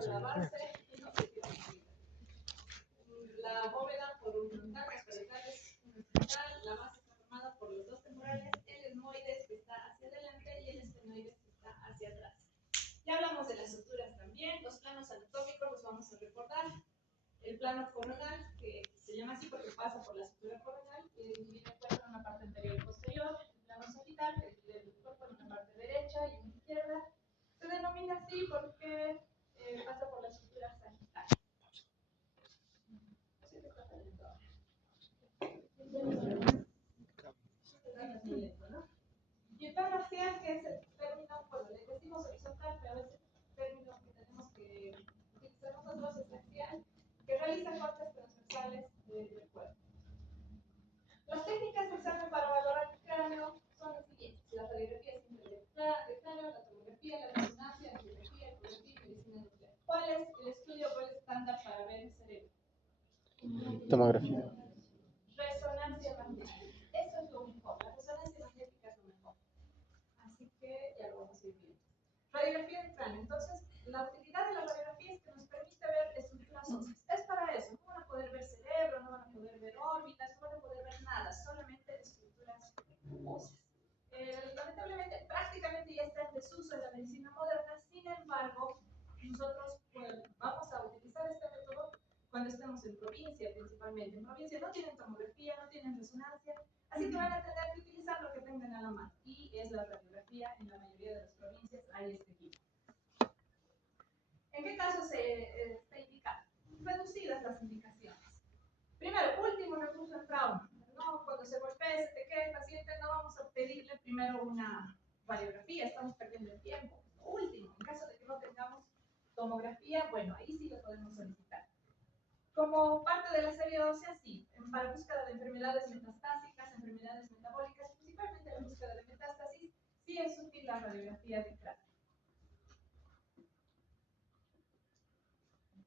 sobre la base y no se tiene la bóveda por un daños peritales unilateral, la base está formada por los dos temporales, el etmoides que está hacia adelante y el esfenoides que está hacia atrás. Ya hablamos de las suturas también, los planos anatómicos los vamos a recordar. El plano coronal, que se llama así porque pasa por la sutura coronal, y divide el cuerpo en una parte anterior y posterior. El plano sagital, que divide el cuerpo en una parte derecha y una izquierda. Se denomina así porque pasa por la sutura sagital. Y el plano axial, que es el término, bueno, le decimos horizontal, pero es el término que tenemos que utilizar nosotros, es axial, que realiza cortes transversales del cuerpo. Las técnicas de examen para valorar el cráneo son las siguientes: la radiografía simple de cráneo, la tomografía, la resonancia, la angiografía, ecografía y medicina nuclear. ¿Cuál es el estudio, cuál es el estándar para ver el cerebro? Tomografía. Resonancia magnética. Eso es lo mejor. La resonancia magnética es lo mejor. Así que ya lo vamos a ir viendo. Radiografía del cráneo. Entonces, la utilidad de la radiografía es que nos permite ver estructuras óseas. Es para eso. No van a poder ver cerebro, no van a poder ver órbitas, no van a poder ver nada, solamente estructuras óseas. Lamentablemente, prácticamente ya está en desuso en la medicina moderna. Sin embargo, nosotros vamos a utilizar este método cuando estemos en provincia, principalmente. En provincia no tienen tomografía, no tienen resonancia, así que van a tener que utilizar lo que tengan a la mano, y es la radiografía. En la mayoría de las provincias hay este equipo. ¿En qué casos se está indicado? Reducidas las indicaciones. Primero, último recurso en trauma. No, cuando se golpee, se te quede el paciente, no vamos a pedirle primero una radiografía, estamos perdiendo el tiempo. Último, en caso de que no tengamos tomografía, bueno, ahí sí lo podemos solicitar. Como parte de la serie ósea, sí, para búsqueda de enfermedades metastásicas, enfermedades metabólicas, principalmente la búsqueda de metástasis, sí es útil la radiografía de cráneo.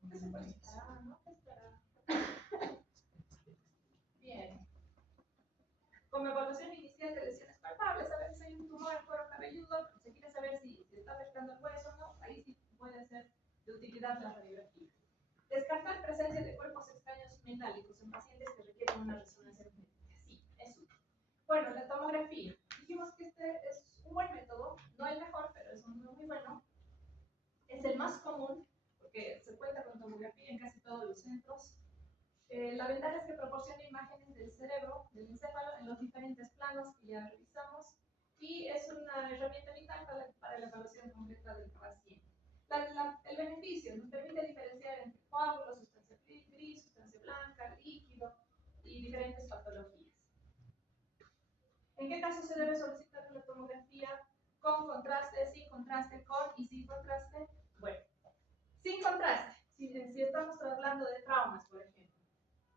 ¿Qué se puede esperar, no? Bien. Como evaluación inicial de lesiones palpables, saber si hay un tumor en cuero cabelludo, se quiere saber si está afectando el hueso o no, ahí sí puede ser de utilidad la radiografía. Descartar presencia de cuerpos extraños metálicos en pacientes que requieren una resonancia magnética. Sí, es útil. Bueno, la tomografía. Dijimos que este es un buen método, no el mejor, pero es un muy bueno. Es el más común, porque se cuenta con tomografía en casi todos los centros. La ventaja es que proporciona imágenes del cerebro, del encéfalo, en los diferentes planos que ya revisamos, y es una herramienta vital para la evaluación completa del paciente. El beneficio nos permite diferenciar entre coágulos, sustancia gris, sustancia blanca, líquido y diferentes patologías. ¿En qué caso se debe solicitar la tomografía? Con contraste, sin contraste, con y sin contraste. Bueno, sin contraste, si estamos hablando de traumas, por ejemplo,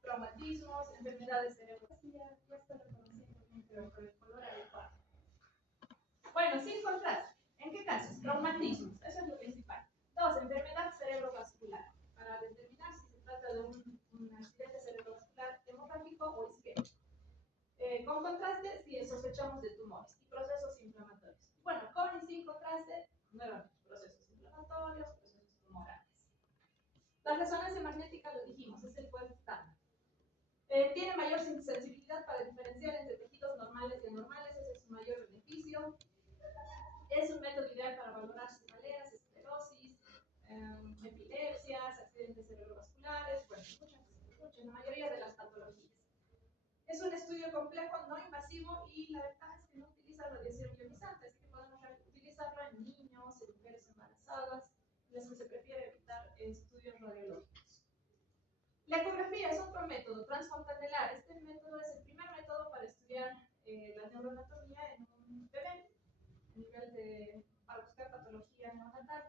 traumatismos, enfermedades cerebrales, ya está reconociendo bien, pero con el color adecuado. Bueno, sin contraste. ¿En qué casos? Traumatismos, eso es lo principal. Dos, enfermedad cerebrovascular, para determinar si se trata de un accidente cerebrovascular hemorrágico o isquémico. Con contraste, si sospechamos de tumores y procesos inflamatorios. Bueno, con y sin contraste, nuevamente, procesos inflamatorios, procesos tumorales. La resonancia magnética, lo dijimos, es el cuerpo estándar. Tiene mayor sensibilidad para diferenciar entre tejidos normales y anormales, ese es su mayor beneficio. Es un método ideal para valorar cefaleas, esclerosis, epilepsias, accidentes cerebrovasculares, bueno, muchas, la mayoría de las patologías. Es un estudio complejo, no invasivo, y la ventaja es que no utiliza radiación ionizante, así que podemos utilizarlo en niños, en mujeres embarazadas, en las que se prefiere evitar estudios radiológicos. La ecografía es otro método transfontanelar. Este método es el primer método para estudiar la neuroanatomía en un bebé, a nivel para buscar patología neonatal.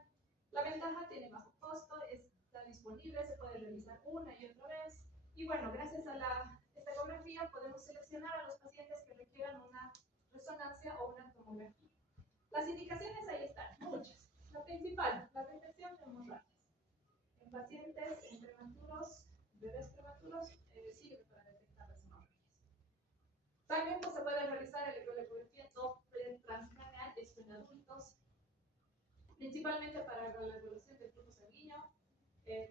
La ventaja: tiene bajo costo, está disponible, se puede realizar una y otra vez. Y bueno, gracias a esta ecografía podemos seleccionar a los pacientes que requieran una resonancia o una tomografía. Las indicaciones ahí están, muchas. La principal, la detección de hemorragias. En pacientes prematuros, bebés prematuros, sirve para detectar las hemorragias. También se puede realizar el ecografía Doppler transcraneal, esto en adultos, principalmente para la evaluación del flujo sanguíneo,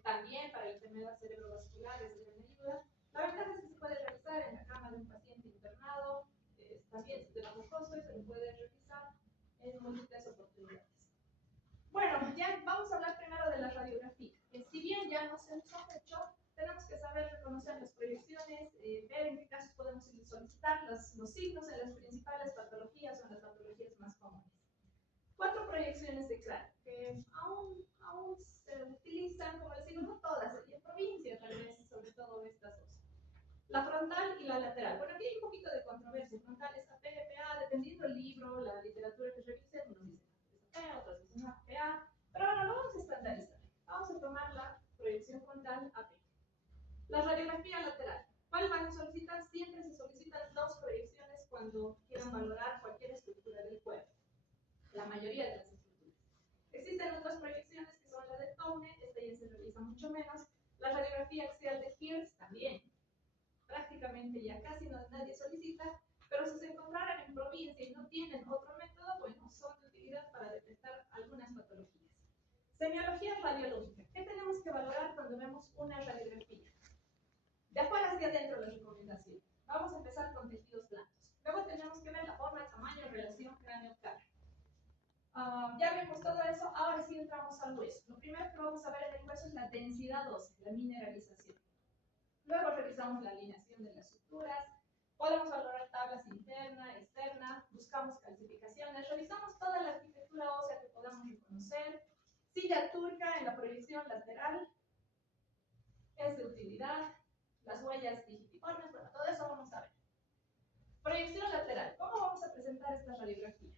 También para la enfermedad cerebrovascular es de gran ayuda. La ventaja es que se puede realizar en la cama de un paciente internado, también es de bajo costo y se lo puede realizar en múltiples oportunidades. Bueno, ya vamos a hablar primero de la radiografía, que si bien ya nos hemos hecho, tenemos que saber reconocer las proyecciones, ver en qué casos podemos solicitar los signos en las principales patologías o en las patologías más comunes. 4 proyecciones de cráneo, que aún se utilizan, como les digo, no todas, y en provincia tal vez, sobre todo estas dos. La frontal y la lateral. Bueno, aquí hay un poquito de controversia. Frontal es AP, PA, dependiendo del libro, la literatura que revisen, unos dicen que es AP, otros dicen PA, pero bueno, lo vamos a estandarizar. Vamos a tomar la proyección frontal AP. La radiografía lateral. ¿Cuál van a solicitar? Siempre se solicitan 2 proyecciones cuando quieran valorar cualquier estructura del cuerpo. La mayoría de las estructuras. Existen otras proyecciones que son la de Towne, esta ya se realiza mucho menos. La radiografía axial de Hirsch también. Prácticamente ya casi nadie solicita, pero si se encontraran en provincia y no tienen otro método, bueno, son de utilidad para detectar algunas patologías. Semiología radiológica. ¿Qué tenemos que valorar cuando vemos una radiografía? De afuera hacia adentro la recomendación. Vamos a empezar con tejidos blandos. Luego tenemos que ver la forma, tamaño, relación cráneo-cara. Ya vimos todo eso, ahora sí entramos al hueso. Lo primero que vamos a ver en el hueso es la densidad ósea, la mineralización. Luego revisamos la alineación de las suturas, podemos valorar tablas interna, externa, buscamos calcificaciones, revisamos toda la arquitectura ósea que podamos reconocer. Silla turca en la proyección lateral es de utilidad. Las huellas digitiformes, bueno, todo eso vamos a ver. Proyección lateral. ¿Cómo vamos a presentar esta radiografía?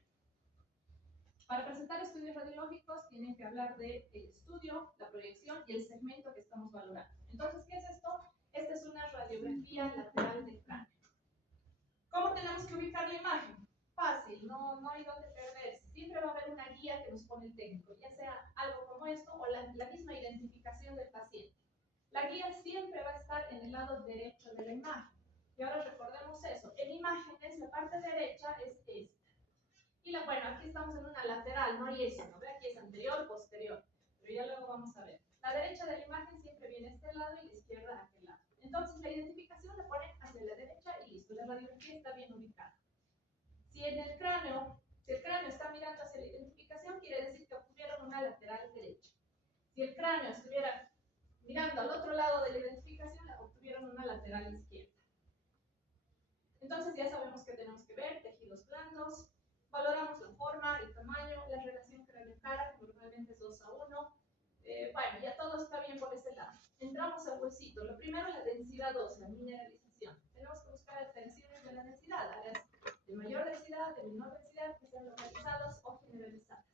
Para presentar estudios radiológicos tienen que hablar del estudio, la proyección y el segmento que estamos valorando. Entonces, ¿qué es esto? Esta es una radiografía lateral del cráneo. ¿Cómo tenemos que ubicar la imagen? Fácil, no hay dónde perderse. Siempre va a haber una guía que nos pone el técnico, ya sea algo como esto o la misma identificación del paciente. La guía siempre va a estar en el lado derecho de la imagen. Y ahora recordemos eso. En imágenes, la parte derecha es esta. Y bueno, aquí estamos en una lateral, no hay eso, ¿no? Ve, aquí es anterior, posterior. Pero ya luego vamos a ver. La derecha de la imagen siempre viene a este lado y la izquierda a aquel lado. Entonces la identificación la ponen hacia la derecha y listo. La radiografía está bien ubicada. Si el cráneo está mirando hacia la identificación, quiere decir que obtuvieron una lateral derecha. Si el cráneo estuviera mirando al otro lado de la identificación, obtuvieron una lateral izquierda. Entonces ya sabemos que tenemos que ver tejidos blandos, valoramos la forma, el tamaño, la relación cráneo-cara, que normalmente es 2:1. Bueno, ya todo está bien por ese lado. Entramos al huesito. Lo primero, la densidad ósea, mineralización. Tenemos que buscar alteraciones de la densidad, áreas de mayor densidad, de menor densidad, que sean localizadas o generalizadas.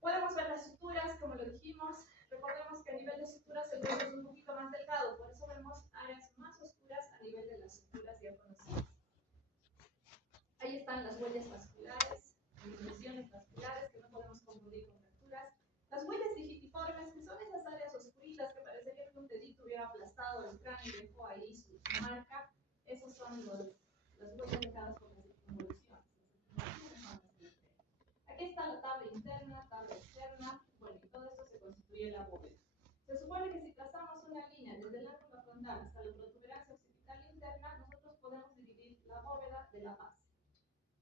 Podemos ver las suturas, como lo dijimos. Recordemos que a nivel de suturas el hueso es un poquito más delgado, por eso vemos áreas más oscuras a nivel de las suturas ya conocidas. Ahí están las huellas vasculares, lesiones vasculares que no podemos confundir con fracturas. Las huellas digitiformes, que son esas áreas oscuritas que parecería que un dedito hubiera aplastado el cráneo y dejó ahí su marca. Esas son las huellas dejadas por las circunvoluciones. Aquí está la tabla interna, tabla externa. Bueno, y todo esto se constituye la bóveda. Se supone que si trazamos una línea desde el ángulo frontal hasta la protuberancia occipital interna, nosotros podemos dividir la bóveda de la base.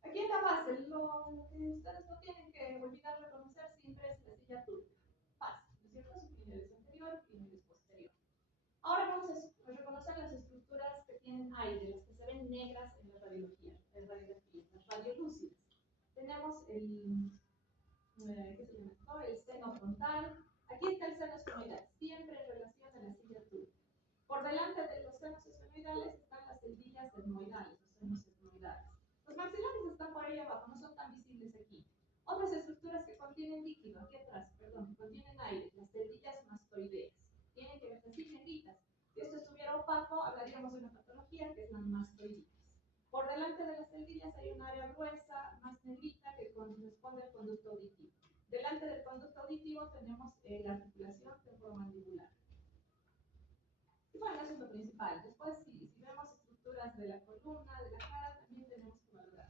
Aquí en la base, lo que ustedes no tienen que olvidar reconocer siempre es la silla turca. Fácil, ¿no es cierto? Su final es anterior, final es posterior. Ahora vamos a reconocer las estructuras que tienen aire, las que se ven negras en la radiografía, las radiolúcidas. Tenemos el seno frontal. Aquí está el seno esfenoidal, siempre en relación a la silla turca. Por delante de los senos esfenoidales están las celdillas etmoidales, los senos etmoidales. Los maxilares están por ahí abajo, no son tan visibles aquí. Otras estructuras que contienen líquido, aquí atrás, perdón, que contienen aire, las celdillas mastoideas. Tienen que verse así negritas. Si esto estuviera opaco, hablaríamos de una patología que es la mastoiditis. Por delante de las celdillas hay un área gruesa, más negrita, que corresponde al conducto auditivo. Delante del conducto auditivo tenemos la articulación temporomandibular. Y bueno, eso es lo principal. Después, si vemos estructuras de la columna, de la cara, también tenemos que valorar.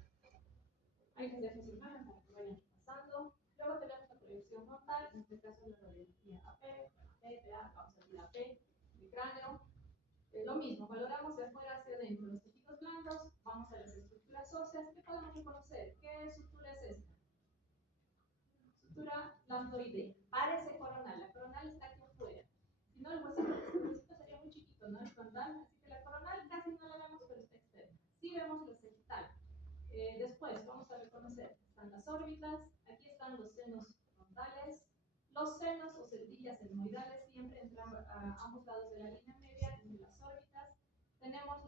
Ahí les dejo su imagen para que vayan pasando. Luego tenemos la proyección frontal, en este caso la radiografía AP. PA, vamos a decir AP, el cráneo. Lo mismo, valoramos de afuera hacia adentro los tejidos blandos, vamos a las estructuras óseas. ¿Qué podemos reconocer? ¿Qué estructura es esta? Estructura lambdoidea. Parece coronal, la coronal está aquí afuera. Si no, el huesito sería muy chiquito, ¿no? El frontal, así que la coronal casi no la vemos, pero está externa. Sí vemos la sagital. Después vamos a reconocer, están las órbitas, aquí están los senos frontales, los senos o celdillas etmoidales siempre entran a ambos lados de la línea media, entre las órbitas. Tenemos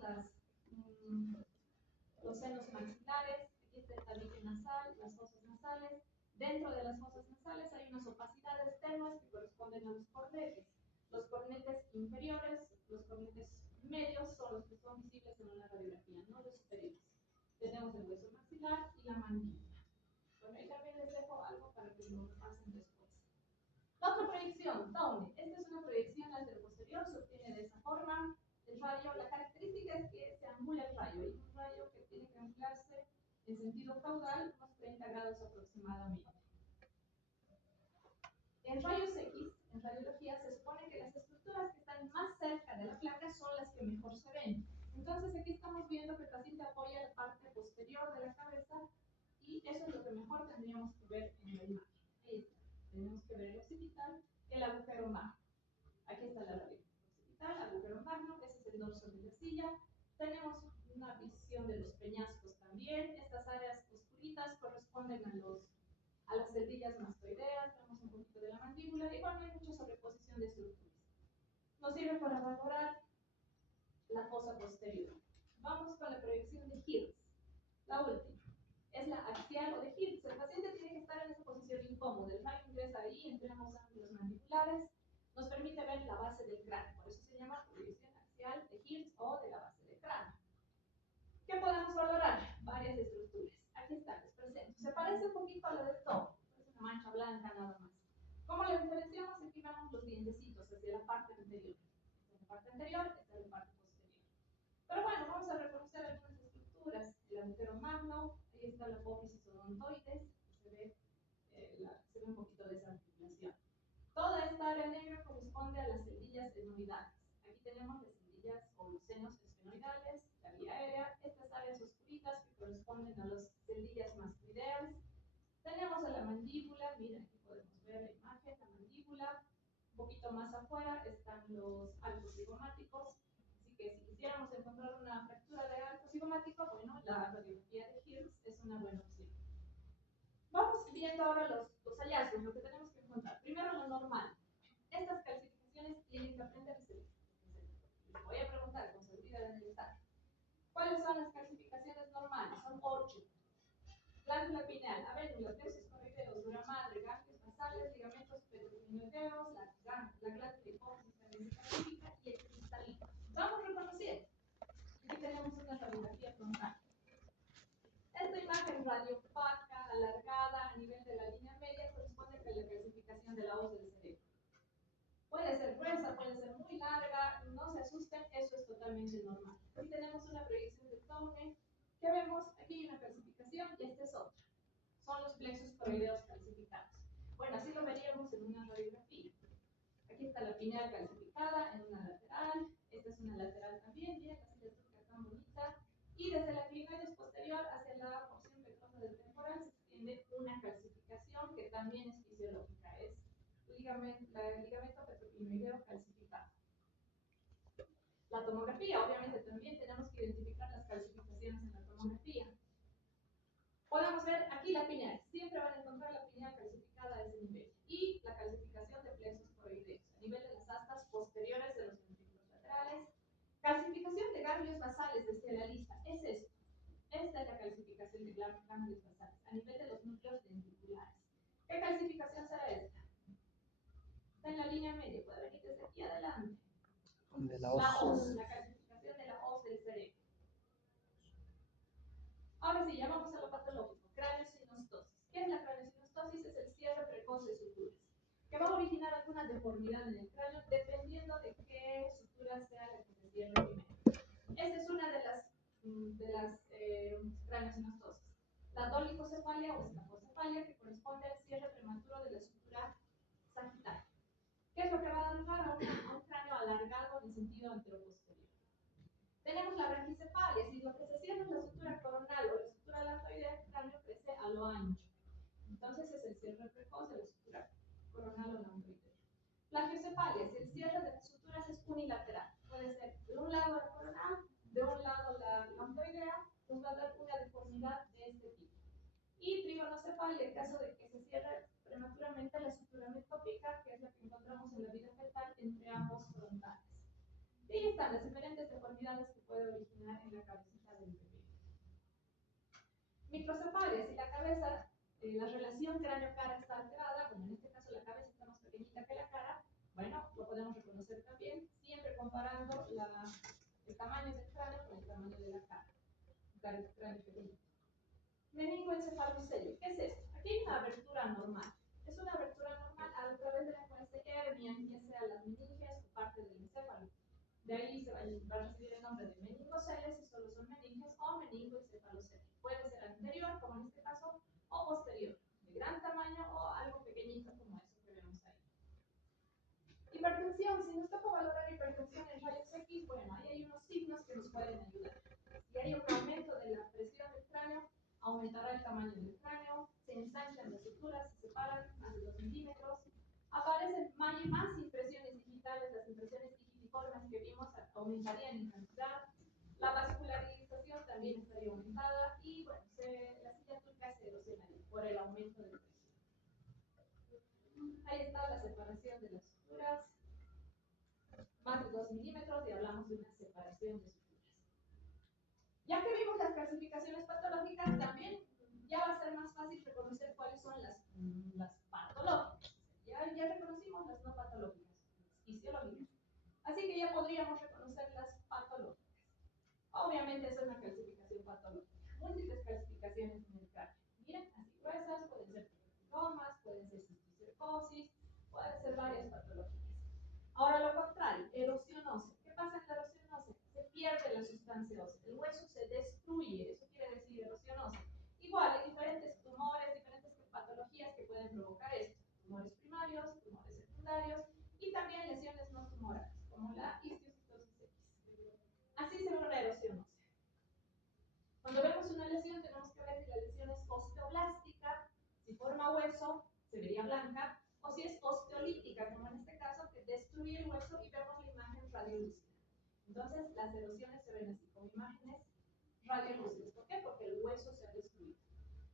los senos maxilares, aquí está el tabique nasal, las fosas nasales. Dentro de las fosas nasales hay unas opacidades tenues que corresponden a los cornetes. Los cornetes inferiores, los cornetes medios son los que son visibles en una radiografía, no los superiores. Tenemos el hueso maxilar y la mandíbula. Bueno, ahí también les dejo algo para que lo pasen después. La otra proyección, ¿dónde? Esta es una proyección anteroposterior, se obtiene de esa forma. El rayo, la característica es que se angula el rayo. Hay un rayo que tiene que angularse en sentido caudal, unos 30 grados aproximadamente. En rayos X, en radiología, se supone que las estructuras que están más cerca de la placa son las que mejor se ven. Entonces aquí estamos viendo que el paciente apoya la parte posterior de la cabeza y eso es lo que mejor tendríamos que ver en la imagen. Ahí está. Tenemos que ver el occipital, el agujero magno. Aquí está la radio. Occipital, agujero magno, ese es el dorso de la silla. Tenemos una visión de los peñascos también. Estas áreas oscuritas corresponden a las celdillas mastoideas. Tenemos un poquito de la mandíbula y bueno, hay mucha sobreposición de estructuras. Nos sirve para valorar la fosa posterior. Vamos con la proyección de Hirsch. La última. Es la axial o de Hirsch. El paciente tiene que estar en esa posición incómoda. El rayo ingresa ahí entre ambos ángulos mandibulares. Nos permite ver la base del cráneo. Por eso se llama proyección axial de Hirsch o de la base del cráneo. ¿Qué podemos valorar? Varias estructuras. Aquí están, les presento. Se parece un poquito a la de Tom. Es una mancha blanca nada más. ¿Cómo la diferenciamos? Aquí vemos los dientecitos hacia la parte anterior. Esta es la parte anterior, esta es la parte posterior. Pero bueno, vamos a reconocer algunas estructuras. El agujero magno, ahí está la apófisis odontoides, se ve un poquito de esa articulación. Toda esta área negra corresponde a las celdillas esfenoidales. Aquí tenemos las celdillas o los senos esfenoidales, la vía aérea, estas áreas oscuritas que corresponden a las celdillas mastoideas. Tenemos a la mandíbula, miren, aquí podemos ver la imagen, la mandíbula. Un poquito más afuera están los arcos zigomáticos. Así que si quisiéramos encontrar una fractura de arco zigomático, bueno, la radiografía de Hirsch es una buena opción. Vamos viendo ahora los hallazgos, lo que tenemos que encontrar. Primero lo normal. Estas calcificaciones tienen que aprenderse. Les voy a preguntar con seguridad en el examen. ¿Cuáles son las calcificaciones normales? Son 8. Glándula pineal, avénulas, plexos corrideos, dura madre, ganglios basales, ligamentos petroclinoideos, la glándula hipófisis también se calcifica y el cristalino. Vamos reconociendo. Aquí tenemos una radiografía frontal. Esta imagen radiopaca, alargada a nivel de la línea media corresponde a la calcificación de la hoz del cerebro. Puede ser gruesa, puede ser muy larga, no se asusten, eso es totalmente normal. Aquí tenemos una proyección de Towne. ¿Qué vemos? Aquí hay una calcificación y esta es otra. Son los plexos coroideos calcificados. Bueno, así lo veríamos en una radiografía. Aquí está la pineal calcificada en una lateral, esta es una lateral también, miren la cicatriz tan bonita. Y desde la clinoides posterior hacia la porción petrosa del temporal se extiende una calcificación que también es fisiológica, es el ligamento petroclinoideo calcificado. La tomografía, obviamente también tenemos que identificar las calcificaciones en la tomografía. Podemos ver aquí la pineal, siempre van a encontrar la pineal calcificada a ese nivel. Y la calcificación de plexos coroideos, a nivel de las astas posteriores de los ventrículos laterales. Calcificación de ganglios basales desde la lista, es esto. Esta es la calcificación de ganglios basales, a nivel de los núcleos ventriculares. ¿Qué calcificación será esta? Está en la línea media, puede venir desde aquí adelante. De la La hoz. hoz, la calcificación de la hoz del cerebro. Ahora sí, ya vamos a lo patológico, craneosinostosis. ¿Qué es la craneosinostosis? Es el cierre precoz de suturas, que va a originar alguna deformidad en el cráneo dependiendo de qué sutura sea la que se cierre primero. Esta es una de las craneosinostosis. La dolicocefalia o escapocefalia, que corresponde al cierre prematuro de la sutura sagital. ¿Qué es lo que va a dar lo ancho. Entonces es el cierre precoz de la sutura coronal o lambdoidea. Plagiocefalia, si el cierre de las suturas es unilateral, puede ser de un lado la coronal, de un lado la lambdoidea, nos va a dar una deformidad de este tipo. Y trigonocefalia, en caso de que se cierre prematuramente la sutura metópica, que es la que encontramos en la vida fetal entre ambos frontales. Y ahí están las diferentes deformidades que puede originar en la cabecita del bebé. Microcefalia, si la cabeza, la relación cráneo-cara está alterada, bueno, en este caso la cabeza está más pequeñita que la cara, bueno, lo podemos reconocer también, siempre comparando el tamaño del cráneo con el tamaño de la cara. El cráneo pequeñito. Meningoencefalocelio, ¿qué es esto? Aquí hay una abertura normal. Es una abertura normal a través de la cual se hernian, ya sea las meninges o parte del encéfalo. De ahí se va a recibir el nombre de meningoceles si solo son meninges o meningoencefalocelio. Puede ser anterior, como en este caso, o posterior, de gran tamaño o algo pequeñito como eso que vemos ahí. Hipertensión, si nos toca valorar hipertensión en rayos X, bueno, ahí hay unos signos que nos pueden ayudar. Si hay un aumento de la presión del cráneo, aumentará el tamaño del cráneo, se ensanchan las suturas, se separan más de 2 centímetros, aparecen más impresiones digitales, las impresiones digitiformes que vimos aumentarían en cantidad, la vascularización también estaría aumentada y bueno, la silla turca se erosionaría por el aumento de presión. Ahí está la separación de las suturas, más de 2 milímetros y hablamos de una separación de suturas. Ya que vimos las clasificaciones patológicas, también ya va a ser más fácil reconocer cuáles son las patológicas. Ya reconocimos las no patológicas, las fisiológicas. Así que ya podríamos reconocer las patológicas. Obviamente es una clasificación patológica. Múltiples clasificaciones en el cráneo. Miren, así gruesas, pueden ser tuberculomas, pueden ser cisticercosis, pueden ser varias patologías. Ahora lo contrario, erosión ósea. ¿Qué pasa en la erosión ósea? Se pierde la sustancia ósea, el hueso se destruye, eso quiere decir erosión ósea. Igual, hay diferentes tumores, diferentes patologías que pueden provocar esto. Tumores primarios, tumores secundarios y también lesiones no tumorales, como la histiocytosis X. Así se ve una erosión ósea. Cuando vemos una lesión, tenemos que ver si la lesión es osteoblástica, si forma hueso, se vería blanca, o si es osteolítica, como en este caso, que destruye el hueso y vemos la imagen radiolúcida. Entonces, las erosiones se ven así, como imágenes radiolúcidas. ¿Por qué? Porque el hueso se ha destruido.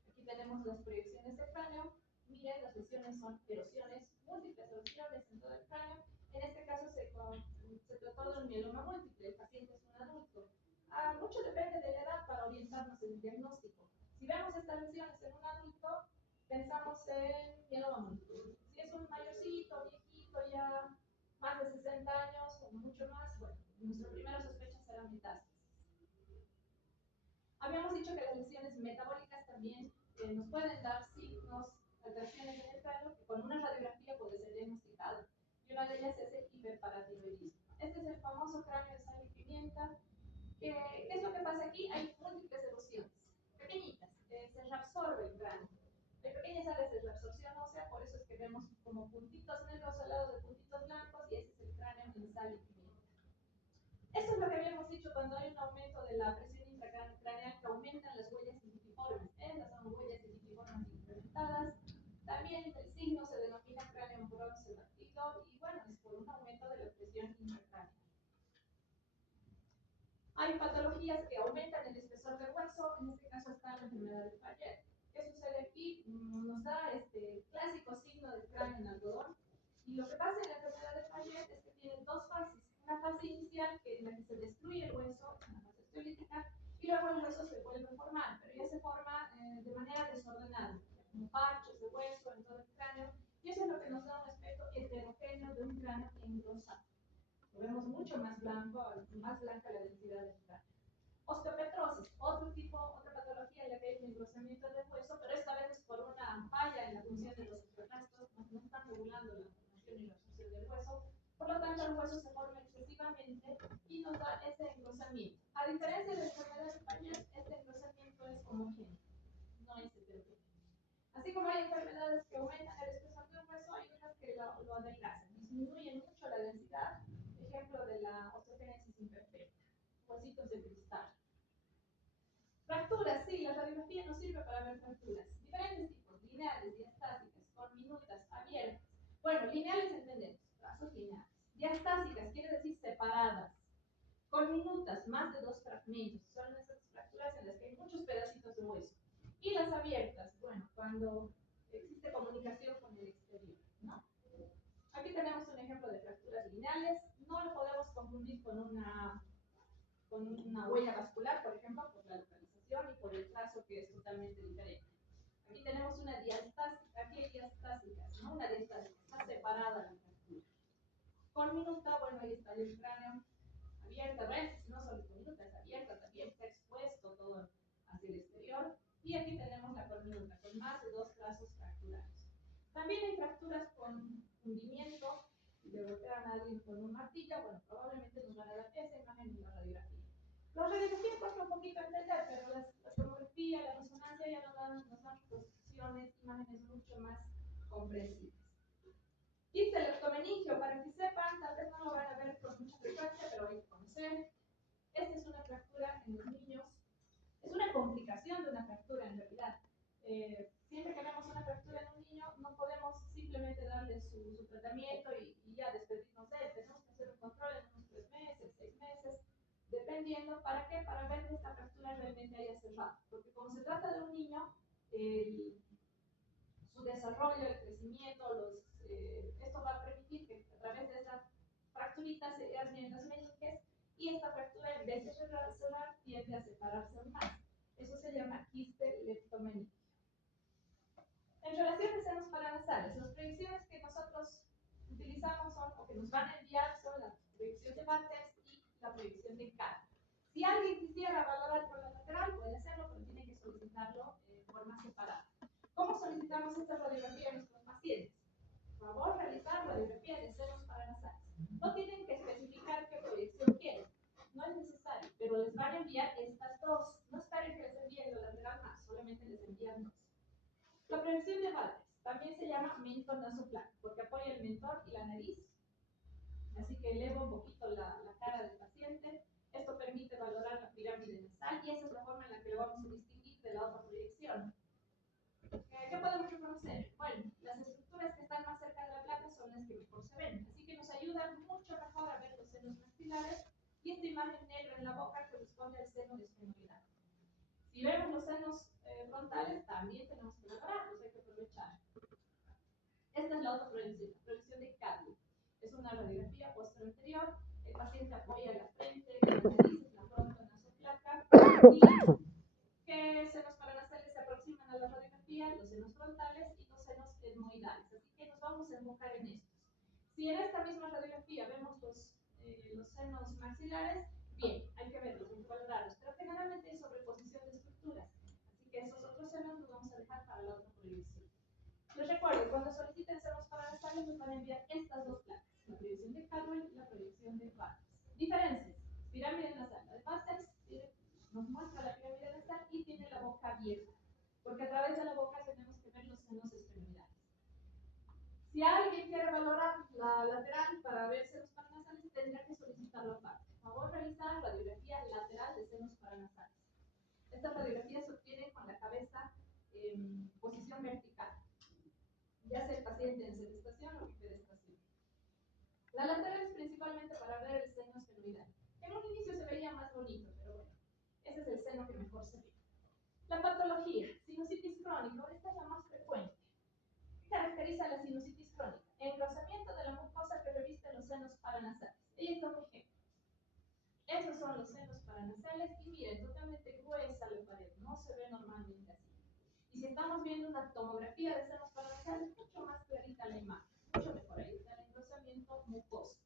Aquí tenemos las proyecciones del cráneo. Miren, las lesiones son erosiones, múltiples erosiones en todo el cráneo. En este caso se trató de un mieloma múltiple, el paciente es un adulto. Mucho depende de la edad para orientarnos en el diagnóstico. Si vemos estas lesiones en un adulto, pensamos en mieloma múltiple. Si es un mayorcito, viejito, ya más de 60 años o mucho más, bueno, nuestra primera sospecha será metástasis. Habíamos dicho que las lesiones metabólicas también nos pueden dar signos, alteraciones en el cráneo que con una radiografía puede ser diagnosticado. Y una de ellas es el hiperparatiroidismo. Este es el famoso cráneo de sal y pimienta. ¿Qué es lo que pasa aquí? Hay múltiples erosiones, pequeñitas, se reabsorbe el cráneo. De pequeñas áreas de reabsorción ósea, por eso es que vemos como puntitos negros al lado de puntitos blancos y ese es el cráneo en sal y pimienta. Esto es lo que habíamos dicho cuando hay un aumento de la presión intracraneal que aumentan las huellas digitiformes. Estas son huellas digitiformes incrementadas. También el signo se denomina cráneo bronce batido y bueno, es por un aumento de la presión intracraneal. Hay patologías que aumentan el espesor del hueso, en este caso está la enfermedad de Fayet. ¿Qué sucede aquí? Nos da este clásico signo del cráneo en algodón. Y lo que pasa en la enfermedad de Fayet es que tiene dos fases. Una fase inicial en la que se destruye el hueso, una fase osteolítica, y luego el hueso se vuelve a formar, pero ya se forma de manera desordenada, como parches de hueso en todo el cráneo, y eso es lo que nos da un aspecto heterogéneo de un cráneo engrosado. Lo vemos mucho más blanco, más blanca la densidad del cráneo. Osteopetrosis, otra patología en la que hay un engrosamiento del hueso, pero esta vez es por una falla en la función de los osteoblastos, no están regulando la formación y la absorción del hueso, por lo tanto el hueso se forma excesivamente y nos da ese engrosamiento. A diferencia de la enfermedad de Fayet, este engrosamiento es homogéneo, no es heterogéneo. Así como hay enfermedades que aumentan el espesor del hueso, hay otras que lo adelgazan, disminuyen mucho la densidad, ejemplo de la osteogénesis imperfecta, huesitos de cristal. Fracturas, sí, la radiografía nos sirve para ver fracturas. Diferentes tipos, lineales, diastásicas, con minutas, abiertas. Bueno, lineales entendemos, trazos lineales. Diastásicas quiere decir separadas. Con minutas, más de 2 fragmentos. Son esas fracturas en las que hay muchos pedacitos de hueso. Y las abiertas, bueno, cuando existe comunicación con el exterior, ¿no? Aquí tenemos un ejemplo de fracturas lineales. No lo podemos confundir con una huella vascular, por ejemplo, por la localización y por el trazo que es totalmente diferente. Aquí tenemos una diastásica, aquí hay diastásicas, ¿no? Una diastásica, está separada la fractura. Con minuta, bueno, ahí está el cráneo abierta, ¿ves? No solo con minuta, es abierta, también está expuesto todo hacia el exterior. Y aquí tenemos la colminuta, con más de 2 trazos fracturados. También hay fracturas con hundimiento. Si le golpean a alguien con un martillo, bueno, probablemente nos van a dar esa imagen en la radiografía. La radiografía cuesta un poquito entender, pero la tomografía, la resonancia ya nos dan reconstrucciones, imágenes mucho más comprensibles. Y el leptomeningio, para que sepan, tal vez no lo van a ver con mucha frecuencia, pero hay que conocer. Esta es una fractura en los niños. Es una complicación de una fractura en realidad. Siempre que vemos una fractura en un niño, no podemos simplemente darle su tratamiento y ya despedirnos de él. Tenemos que hacer un control en unos 3 meses, 6 meses, dependiendo. ¿Para qué? Para ver que esta fractura realmente haya cerrado. Porque como se trata de un niño, su desarrollo, el crecimiento, esto va a permitir que a través de esa fracturita se hernen las meninges y esta fractura, en vez de cerrar, tiende a separarse aún más. Eso se llama quiste leptomeningio. En relación a senos paranasales, las proyecciones que nosotros utilizamos son, o que nos van a enviar, son la proyección de Bartels y la proyección de Kahn. Si alguien quisiera valorar por la lateral, puede hacerlo, pero tiene que solicitarlo de forma separada. ¿Cómo solicitamos esta radiografía a nuestros pacientes? Por favor, realizar radiografía de senos paranasales. No tienen que especificar qué proyección quieren. No es necesario, pero les van a enviar estas dos. No esperen que les envíen la lateral más, solamente les envían dos. La proyección de Bartels también se llama mentón nasoplano, porque apoya el mentón y la nariz. Así que eleva un poquito la cara del paciente. Esto permite valorar la pirámide nasal y esa es la forma en la que lo vamos a distinguir de la otra proyección. ¿Qué podemos reconocer? Bueno, las estructuras que están más cerca de la placa son las que mejor se ven, así que nos ayuda mucho mejor a ver los senos maxilares y esta imagen negra en la boca corresponde al seno esfenoidal. Si vemos los senos frontales, también tenemos que valorarlos, hay que aprovechar. Esta es la otra proyección, la proyección de Cadley. Es una radiografía posterior, el paciente apoya la frente, la nariz, la frontonasoplaca y que senos paranasales se aproximan a la radiografía, los senos frontales y los senos etmoidales. Así que nos vamos a enfocar en estos. Si en esta misma radiografía vemos los senos maxilares, bien, hay que verlos, hay que valorarlos, pero generalmente hay sobreposición de estructuras. Así que esos otros senos los vamos a dejar para la otra proyección. Les recuerdo, cuando soliciten senos paranasales nos van a enviar estas dos placas, la proyección de Caldwell y la proyección de Bartels. Diferencias: pirámide nasal. La de Bartels nos muestra la pirámide nasal y tiene la boca abierta, porque a través de la boca tenemos que ver los senos esfenoidales. Si alguien quiere valorar la lateral para ver senos paranasales, tendrá que solicitarlo aparte. Por favor, realizar radiografía lateral de senos paranasales. Esta radiografía se obtiene con la cabeza en posición vertical, ya sea el paciente en sedestación o bifedestación. La lateral es principalmente para ver el seno esfenoidal. En un inicio se veía más bonito, pero bueno, ese es el seno que mejor se ve. La patología, sinusitis crónica, esta es la más frecuente. ¿Qué caracteriza la sinusitis crónica? Engrosamiento de la mucosa que reviste los senos paranasales. Ahí está un ejemplo. Esos son los senos paranasales y miren, totalmente gruesa la pared, no se ve normalmente así. Y si estamos viendo una tomografía de senos paranasales, mucho más clarita la imagen, mucho mejor. Ahí está el engrosamiento mucoso,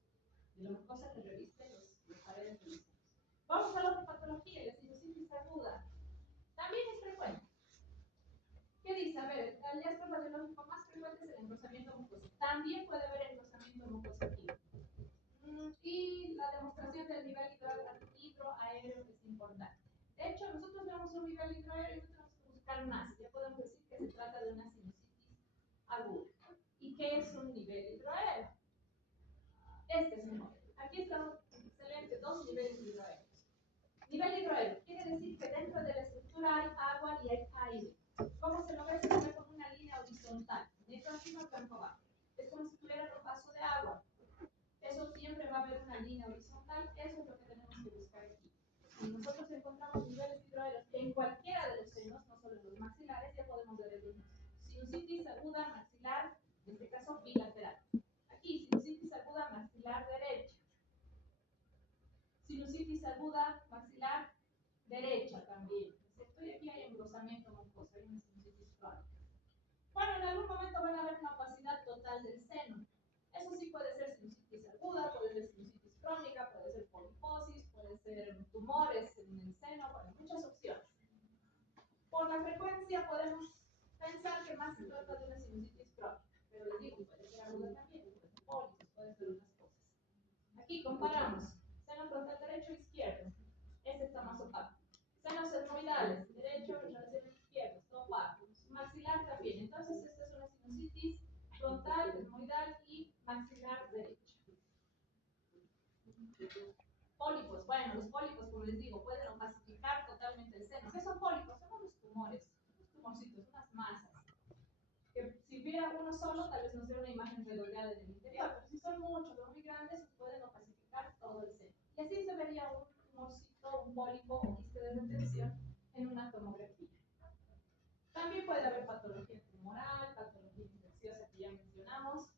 de la mucosa que reviste las paredes de los senos. Vamos a la otra patología, la sinusitis aguda. También es frecuente. ¿Qué dice? A ver, el hallazgo radiológico más frecuente es el engrosamiento mucoso. También puede haber engrosamiento mucoso aquí. Y la demostración del nivel hidroaéreo es importante. De hecho, nosotros vemos un nivel hidroaéreo y no tenemos que buscar más. Ya podemos decir que se trata de una sinusitis aguda. ¿Y qué es un nivel hidroaéreo? Este es mejor. Aquí estamos, excelente, 2 niveles hidroaéreos. Nivel hidroaéreo quiere decir que dentro de la estructura hay agua y hay aire. ¿Cómo se lo ve? sinusitis aguda maxilar derecha también. Estoy aquí, hay engrosamiento mucoso, hay una sinusitis crónica. Bueno, en algún momento van a haber una opacidad total del seno. Eso sí puede ser sinusitis aguda, puede ser sinusitis crónica, puede ser poliposis, puede ser tumores en el seno, bueno, muchas opciones. Por la frecuencia podemos pensar que más se trata de una sinusitis crónica, pero les digo, puede ser aguda también, puede ser pólisis, puede ser otras cosas. Aquí comparamos seno frontal derecho e izquierdo. Este está más opaco. Senos etmoidales, derecho, relación izquierda, está opaco. Maxilar también. Entonces, esta es una sinusitis frontal, etmoidal y maxilar derecha. Pólipos. Bueno, los pólipos, como les digo, pueden opacificar totalmente el seno. ¿Qué son pólipos? Son unos tumores, unos tumorcitos, unas masas. Que si hubiera uno solo, tal vez no sea una imagen redondeada en el interior, pero si son muchos o muy grandes, pueden opacificar todo el seno. Y así se vería un tumorcito, un pólipo o quiste de retención en una tomografía. También puede haber patología tumoral, patología infecciosa que ya mencionamos,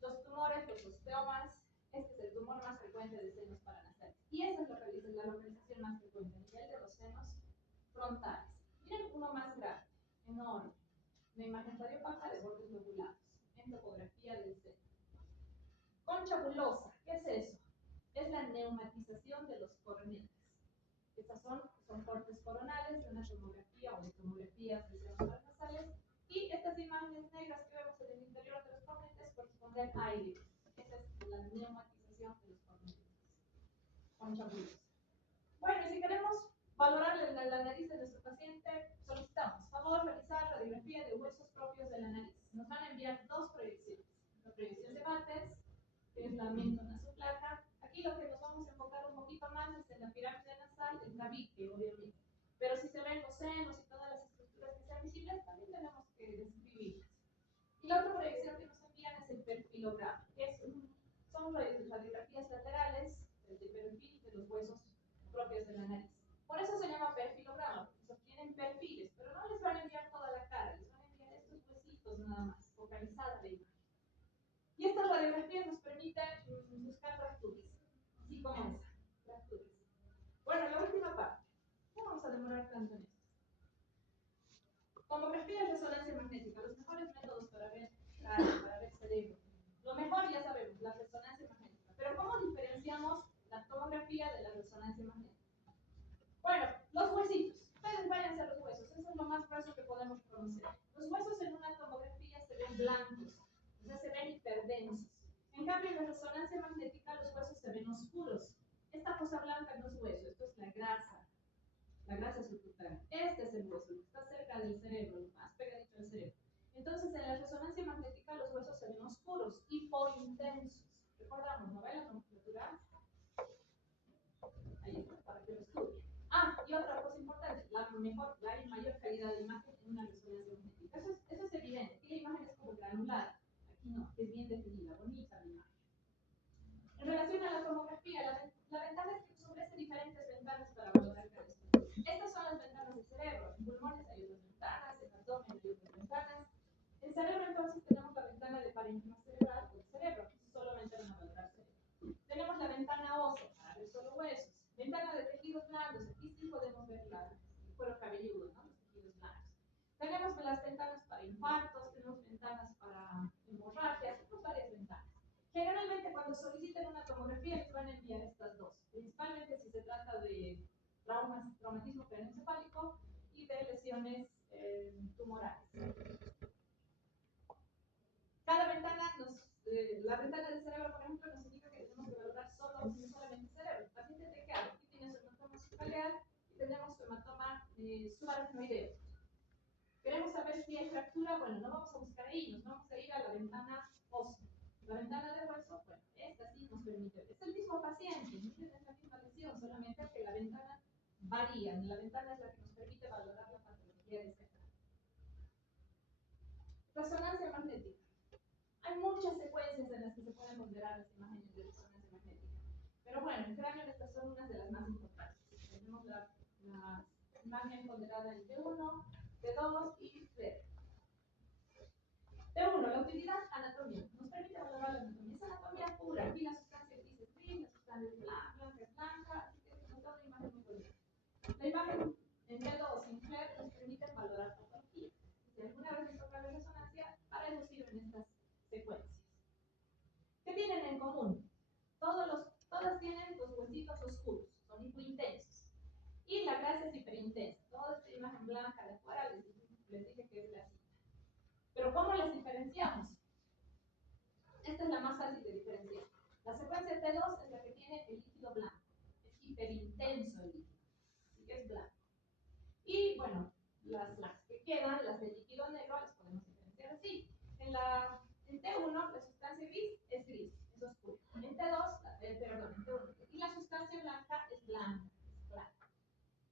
los tumores, los osteomas. Este es el tumor más frecuente de senos paranasales. Y esa es la localización más frecuente a nivel de los senos frontales. Miren uno más grande, enorme. Una imagen radiopaca de bordes lobulados, en topografía del seno. Concha bulosa, ¿qué es eso? Es la neumatización de los coronetes. Estas son cortes coronales de una tomografía o de tomografías de senos paranasales. Y estas imágenes negras que vemos en el interior de los coronetes corresponden a aire. Esa es la neumatización de los coronetes. Concha bulosa. Bueno, y si queremos valorar la nariz de nuestro paciente, solicitamos, favor, realizar radiografía de huesos propios de la nariz. Nos van a enviar dos proyecciones. La proyección de Bates, que es la mentonasoplaca. Aquí lo que nos vamos a enfocar un poquito más es en la pirámide nasal, el tabique, obviamente. Pero si se ven los senos y todas las estructuras que sean visibles, también tenemos que describirlas. Y la otra proyección que nos envían es el perfilograma, que son radiografías laterales del perfil de los huesos propios de la nariz. Por eso se llama perfilograma, porque se obtienen perfiles, pero no les van a enviar toda la cara, les van a enviar estos huesitos nada más, focalizada la imagen. Y estas radiografías nos permiten buscar fracturas, así como esa, fracturas. Bueno, la última parte, no vamos a demorar tanto en esto. Tomografía y resonancia magnética, los mejores métodos para ver cráneo, para ver cerebro. Lo mejor ya sabemos, la resonancia magnética. Pero ¿cómo diferenciamos la tomografía de la resonancia magnética? Bueno, los huesitos. Ustedes váyanse a los huesos. Eso es lo más grueso que podemos conocer. Los huesos en una tomografía se ven blancos, o sea, se ven hiperdensos. En cambio, en la resonancia magnética los huesos se ven oscuros. Esta cosa blanca no es hueso, esto es la grasa subcutánea. Este es el hueso, que está cerca del cerebro, más pegadito al cerebro. Entonces, en la resonancia magnética los huesos se ven oscuros, hipointensos. Recordamos, ¿no ven la nomenclatura? Ahí está, para que lo estudien. Ah, y otra cosa importante, la mayor calidad de imagen en una resonancia magnética. Eso es evidente. Aquí la imagen es como granular. Aquí no, es bien definida, bonita la imagen. En relación a la tomografía, la ventana es que nos ofrece diferentes ventanas para valorar cada estructura. Estas son las ventanas del cerebro. En pulmones hay otras ventanas, en abdomen hay otras ventanas. En cerebro, entonces, tenemos la ventana de parénquima cerebral o el cerebro. Solamente van a valorar cerebro. Tenemos la ventana ósea para ver solo huesos. Ventana de tejidos blandos. Aquí sí podemos ver el cuero cabelludo, ¿no? Los tejidos blandos. Tenemos las ventanas para infartos, tenemos ventanas para hemorragias, tenemos varias ventanas. Generalmente cuando soliciten una tomografía les van a enviar estas dos, principalmente si se trata de traumatismo craneoencefálico y de lesiones tumorales. Cada ventana la ventana del cerebro, por ejemplo, nos indica que tenemos que valorar solamente cerebro. El paciente te queda, aquí tiene su hematoma subcaleal y tenemos su hematoma subaracnoideo. Queremos saber si hay fractura, bueno, no vamos a buscar ahí, nos vamos a ir a la ventana ósea. La ventana de hueso, bueno, esta sí nos permite. Es el mismo paciente, no es la misma lesión, solamente que la ventana varía. La ventana es la que nos permite valorar la patología de este cráneo. Resonancia magnética. Hay muchas secuencias en las que se pueden ponderar las imágenes de resonancia magnética. Pero bueno, en cráneo estas son unas de las más importantes. Tenemos la imagen ponderada en T1, T2 y T3. T1, la utilidad anatomía. Nos permite valorar la anatomía. Es anatomía pura. Aquí la sustancia gris es gris, la sustancia blanca es blanca. Así que nos da en común? Todas tienen los huesitos oscuros, son hipointensos. Y la clase es hiperintensa. Toda esta imagen blanca de afuera les dije que es la cita. Pero ¿cómo las diferenciamos? Esta es la más fácil de diferenciar. La secuencia T2 es la que tiene el líquido blanco. Es hiperintenso el líquido, así que es blanco. Y bueno, las que quedan, las de líquido negro, las podemos diferenciar así. En T1 la sustancia gris, es oscuro. En T2, en T1. Y la sustancia blanca es blanca.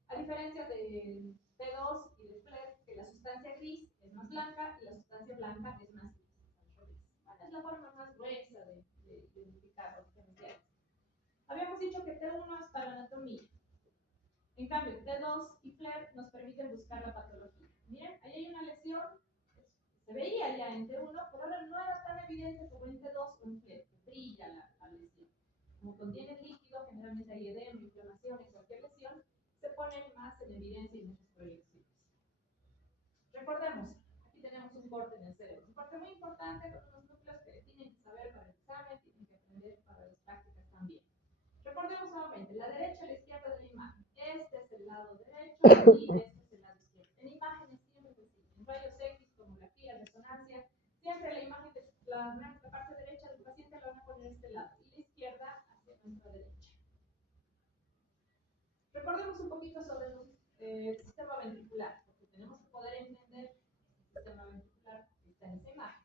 A diferencia de T2 y de FLER, que la sustancia gris es más blanca y la sustancia blanca es más gris. Es la forma más gruesa de identificar o diferenciar. Habíamos dicho que T1 es para anatomía. En cambio, T2 y FLER nos permiten buscar la patología. Miren, ahí hay una lesión, se veía ya en T1, pero ahora no era tan evidente como en T2 o en FLER, que brilla la lesión. Como contiene líquido, generalmente hay edema, inflamación y cualquier lesión, se ponen más en evidencia en nuestras proyecciones. Recordemos, aquí tenemos un corte en el cerebro. Un corte muy importante con unos núcleos que tienen que saber para el examen, tienen que aprender para las prácticas también. Recordemos nuevamente, la derecha y la izquierda de la imagen. Este es el lado derecho y este es el lado izquierdo. En imágenes siempre es así. En rayos X, tomografía, resonancia, siempre la imagen de la parte derecha del paciente la van a poner a este lado y la izquierda hacia nuestra derecha. Recordemos un poquito sobre el sistema ventricular, porque tenemos que poder entender el sistema ventricular que está en esa imagen.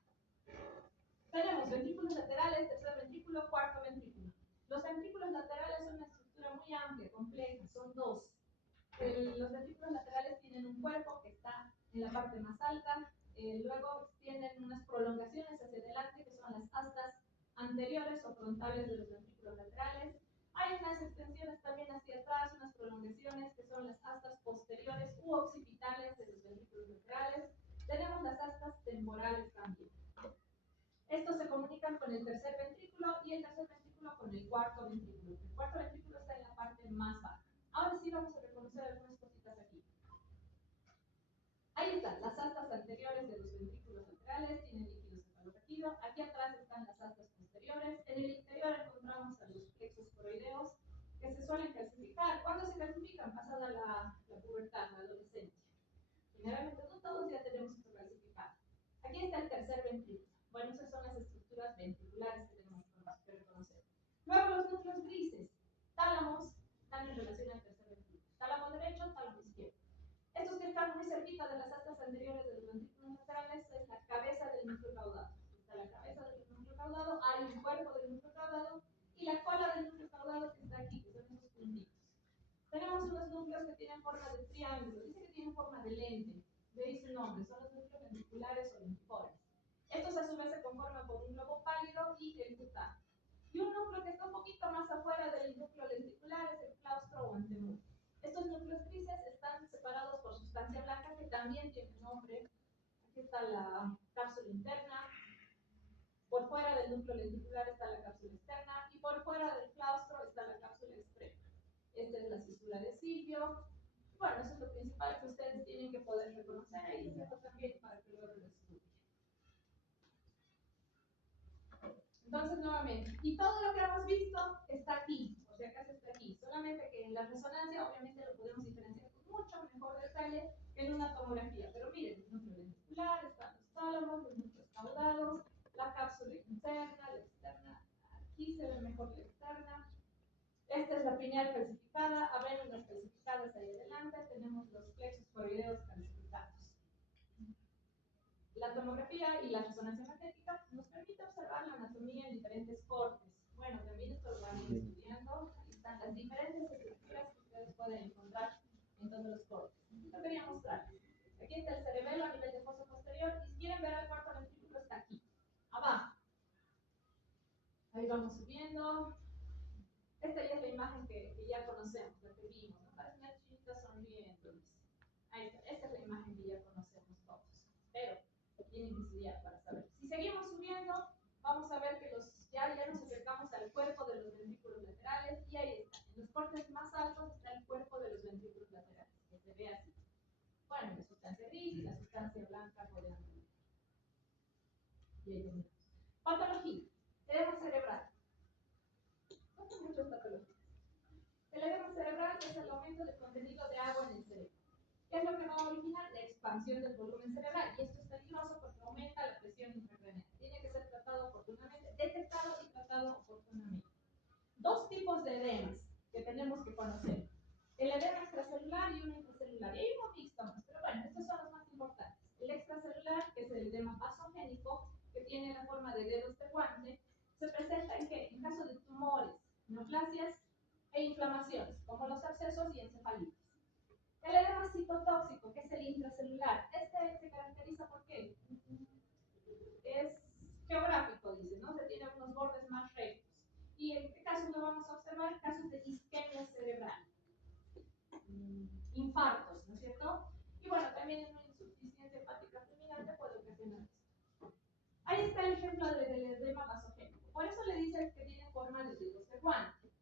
Tenemos ventrículos laterales, tercer ventrículo, cuarto ventrículo. Los ventrículos laterales son una estructura muy amplia, compleja, son dos. Los ventrículos laterales tienen un cuerpo que está en la parte más alta, luego tienen unas prolongaciones hacia adelante que son las astas anteriores o frontales de los ventrículos laterales. Hay unas extensiones también hacia atrás, unas prolongaciones que son las astas posteriores u occipitales de los ventrículos laterales. Tenemos las astas temporales también. Estos se comunican con el tercer ventrículo y el tercer ventrículo con el cuarto ventrículo. El cuarto ventrículo está en la parte más baja. Ahora sí vamos a reconocer algunas cositas aquí. Ahí están las astas anteriores de los ventrículos laterales, tienen líquido cefalorraquídeo. Aquí atrás están las astas posteriores. En el interior encontramos a los plexos coroideos que se suelen calcificar. ¿Cuándo se calcifican? Pasada la pubertad, la adolescencia. Generalmente no todos ya tenemos que calcificar. Aquí está el tercer ventrículo. Bueno, esas son las estructuras ventriculares que tenemos que reconocer. Luego los núcleos grises, tálamos, están en relación al tercer ventrículo. Tálamo derecho, tálamo izquierdo. Estos que están muy cerquita de las astas anteriores de los ventrículos laterales es la cabeza del núcleo caudado. Está la cabeza del núcleo caudado, hay un cuerpo del núcleo caudado y la cola del núcleo caudado que está aquí, que son esos puntitos. Tenemos unos núcleos que tienen forma de triángulo, dice que tienen forma de lente, de ahí su nombre, son los núcleos ventriculares o lentiformes. Estos a su vez se conforman por un globo pálido y el cutáneo. Y un núcleo que está un poquito más afuera del núcleo lenticular es el claustro o antemur. Estos núcleos grises están separados por sustancia blanca que también tiene nombre. Aquí está la cápsula interna. Por fuera del núcleo lenticular está la cápsula externa y por fuera del claustro está la cápsula externa. Esta es la cisura de Silvio. Bueno, eso es lo principal que ustedes tienen que poder reconocer y eso también para que luego lo estudien. Entonces, nuevamente, y todo lo que hemos visto está aquí, o sea, casi está aquí. Solamente que en la resonancia, obviamente, lo podemos diferenciar con mucho mejor detalle que en una tomografía. Pero miren, el núcleo lenticular, están los tálamos, los núcleos caudados, la cápsula interna, la externa. Aquí se ve mejor la externa. Esta es la pineal calcificada, habemos las calcificadas ahí adelante, tenemos los plexos coroideos calcificados. La tomografía y la resonancia magnética nos permite observar la anatomía en diferentes cortes. Bueno, también esto lo van a ir estudiando. Ahí están las diferentes estructuras que ustedes pueden encontrar en todos los cortes. Esto quería mostrarles. Aquí está el cerebelo a nivel de fosa posterior y si quieren ver al cuarto ventrículo está aquí, abajo. Ahí vamos subiendo. Esta ya es la imagen que ya conocemos, la que vimos. ¿No? Parece una chinita sonriendo. Ahí está. Esta es la imagen que ya conocemos todos. Pero tienen que estudiar para saber. Si seguimos subiendo, vamos a ver que ya nos acercamos al cuerpo de los ventrículos laterales y ahí está. En los cortes más altos está el cuerpo de los ventrículos laterales, que se ve así. Bueno, la sustancia gris y la sustancia blanca rodeando. Y ahí tenemos. Patología. Edema cerebral. edema cerebral es el aumento del contenido de agua en el cerebro. ¿Qué es lo que va a originar? La expansión del volumen cerebral. Y esto es peligroso porque aumenta la presión intracraneal. Tiene que ser tratado oportunamente, detectado y tratado oportunamente. Dos tipos de edemas que tenemos que conocer. El edema extracelular y uno intracelular. Y hay uno mixto más, pero bueno, estos son los más importantes. El extracelular, que es el edema vasogénico, que tiene la forma de dedos de guante, se presenta en que en caso de tumores, neoplasias e inflamaciones, como los abscesos y encefalitis. El edema citotóxico, que es el intracelular, este se caracteriza por qué? Es geográfico, dice, ¿no? Se tiene unos bordes más rectos. ¿Y en qué casos lo vamos a observar? Casos de isquemia cerebral, infartos, ¿no es cierto? Y bueno, también en una insuficiencia hepática fulminante puede ocasionar esto. Ahí está el ejemplo del edema vasogénico. Por eso le dicen que tiene forma de dedos de guante,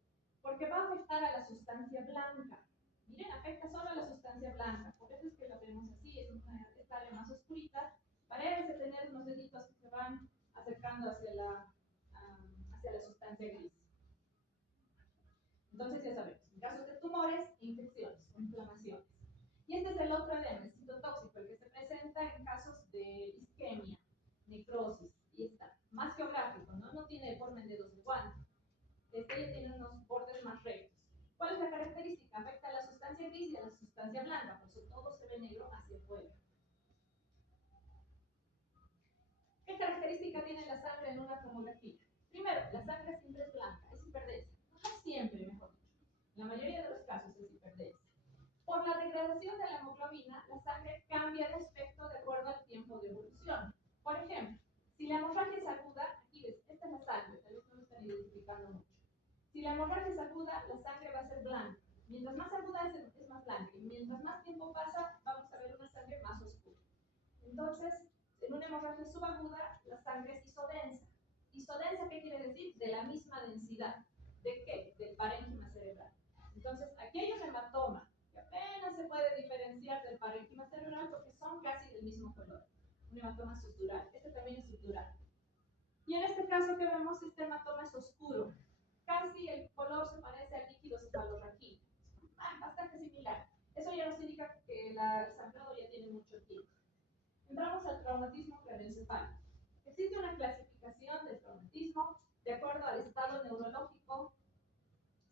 porque va a afectar a la sustancia blanca. Miren, afecta solo a la sustancia blanca, por eso es que lo vemos así, es esta área más oscurita. Parece tener unos deditos que se van acercando hacia la sustancia gris. Entonces ya sabemos, en casos de tumores, infecciones o inflamaciones. Y este es el otro edema, el citotóxico, el que se presenta en casos de isquemia, necrosis, y está más geográfico, ¿no? No tiene forma en dedos de guante. Este ya tiene unos bordes más rectos. ¿Cuál es la característica? Afecta a la sustancia gris y a la sustancia blanca, por eso todo se ve negro hacia afuera. ¿Qué característica tiene la sangre en una tomografía? Primero, la sangre siempre es blanca, es hiperdensa. No siempre, mejor dicho. En la mayoría de los casos es hiperdensa. Por la degradación de la hemoglobina, la sangre cambia de aspecto de acuerdo al tiempo de evolución. Por ejemplo, si la hemorragia es aguda, aquí ves, esta es la sangre, tal vez no lo están identificando mucho. Si la hemorragia es aguda, la sangre va a ser blanca. Mientras más aguda es más blanca. Y mientras más tiempo pasa, vamos a ver una sangre más oscura. Entonces, en una hemorragia subaguda, la sangre es isodensa. ¿Isodensa qué quiere decir? De la misma densidad. ¿De qué? Del parénquima cerebral. Entonces, aquí hay un hematoma que apenas se puede diferenciar del parénquima cerebral porque son casi del mismo color. Un hematoma sutural. Este también es sutural. Y en este caso que vemos, este hematoma es oscuro. Casi el color se parece al líquido cefalorraquídeo. Bastante similar. Eso ya nos indica que el sangrado ya tiene mucho tiempo. Entramos al traumatismo craneoencefálico. Existe una clasificación del traumatismo de acuerdo al estado neurológico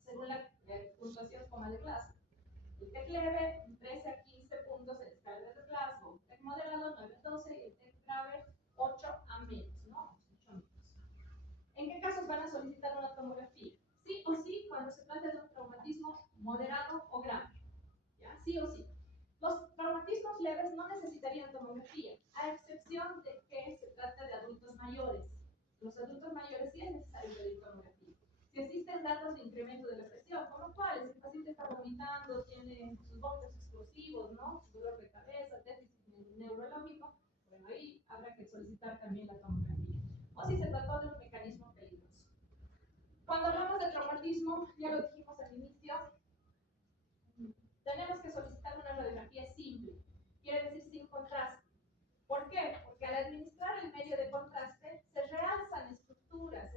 según la puntuación coma de Glasgow. El TEC leve, 13 a 15 puntos en la escala de Glasgow. El TEC moderado, 9 a 12 y el TEC grave, 8 a menos, ¿no? 8 a menos. ¿En qué casos van a solicitar una tomografía? Sí o sí cuando se trata de un traumatismo moderado o grave. ¿Ya? Sí o sí. Los traumatismos leves no necesitarían tomografía, a excepción de que se trata de adultos mayores. Los adultos mayores sí es necesario pedir tomografía. Si existen datos de incremento de la presión, como cuáles, el paciente está vomitando, tiene sus vómitos explosivos, ¿no? Dolor de cabeza, déficit neurológico, bueno, ahí habrá que solicitar también la tomografía. O si se trató de un mecanismo peligroso. Cuando hablamos de traumatismo, ya lo dijimos al inicio, tenemos que solicitar una radiografía simple, quiere decir sin contraste. ¿Por qué? Porque al administrar el medio de contraste se realzan estructuras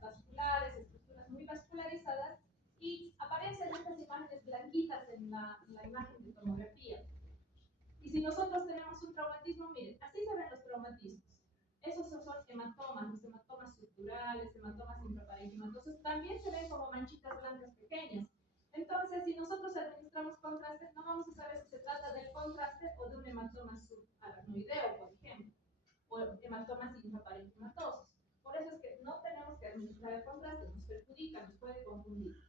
vasculares, estructuras muy vascularizadas y aparecen estas imágenes blanquitas en la imagen de tomografía. Y si nosotros tenemos un traumatismo, miren, así se ven los traumatismos. Esos son hematomas, los hematomas estructurales, hematomas intraparenquimatosos, también se ven como manchitas blancas pequeñas. Entonces, si nosotros administramos contrastes, no vamos a saber si se trata del contraste o de un hematoma subaracnoideo, por ejemplo, o hematomas intraparenquimatosos. Por eso es que no tenemos que administrar el contraste, nos perjudica, nos puede confundir.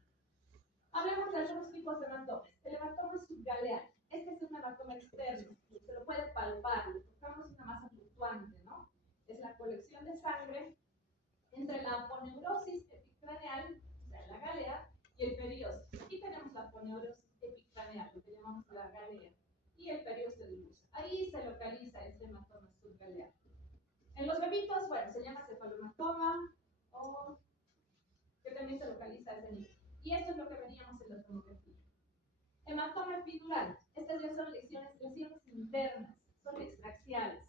Hablemos de algunos tipos de hematomas. El hematoma subgaleal. Este es un hematoma externo, se lo puede palpar, lo tocamos una masa fluctuante, ¿no? Es la colección de sangre entre la aponeurosis epicraneal, o sea, la galea, y el periósteo. Aquí tenemos la aponeurosis epicraneal, lo que llamamos la galea, y el periósteo difuso. Ahí se localiza este hematoma subgaleal. En los bebitos, bueno, se llama cefalohematoma, o que también se localiza a ese nivel. Y esto es lo que veríamos en la tomografía. Hematoma epidural. Estas ya son lesiones internas, son extraxiales.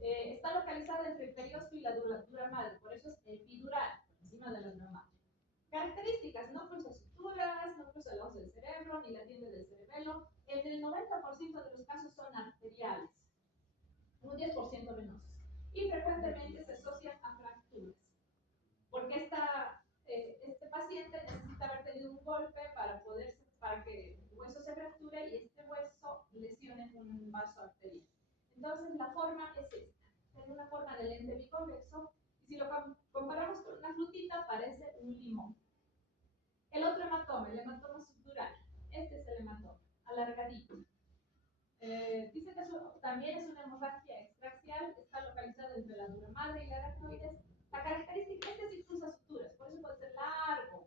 Está localizada entre el periósteo y la dura madre, por eso es epidural, por encima de la dura madre. Características, no pulso fracturas, no cruza el ojo del cerebro, ni la tiende del cerebelo. En el 90% de los casos son arteriales, un 10% venosos. Y frecuentemente se asocian a fracturas, porque este paciente necesita haber tenido un golpe para que el hueso se fracture y este hueso lesione un vaso arterial. Entonces la forma es esta, es una forma de lente biconvexo, y si lo comparamos con una frutita parece un limón. El otro hematoma, el hematoma subdural, este es el hematoma, alargadito. Dice que también es una hemorragia extraxial, está localizada entre la dura madre y la aracnoides. La característica es que sí cruza suturas, por eso puede ser largo,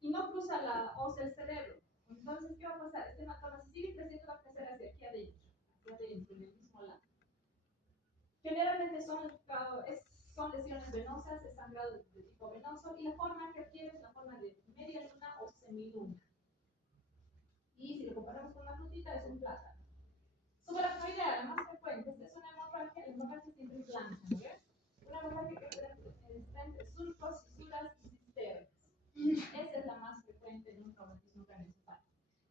y no cruza la hoz del cerebro. Entonces, ¿qué va a pasar? Este hematoma, si sigue creciendo, va a crecer hacia aquí adentro, en el mismo lado. Generalmente son lesiones venosas, es sangrado de tipo venoso, y la forma que adquiere es la forma de media luna o semiluna. Y si lo comparamos con una frutita, es un plátano. Subaracnoidea, la más frecuente, esta es una hemorragia, la hemorragia siempre es blanca, ¿no ves? Una hemorragia que está entre surcos, fisuras y cisternas. Esa es la más frecuente en un traumatismo craneoencefálico.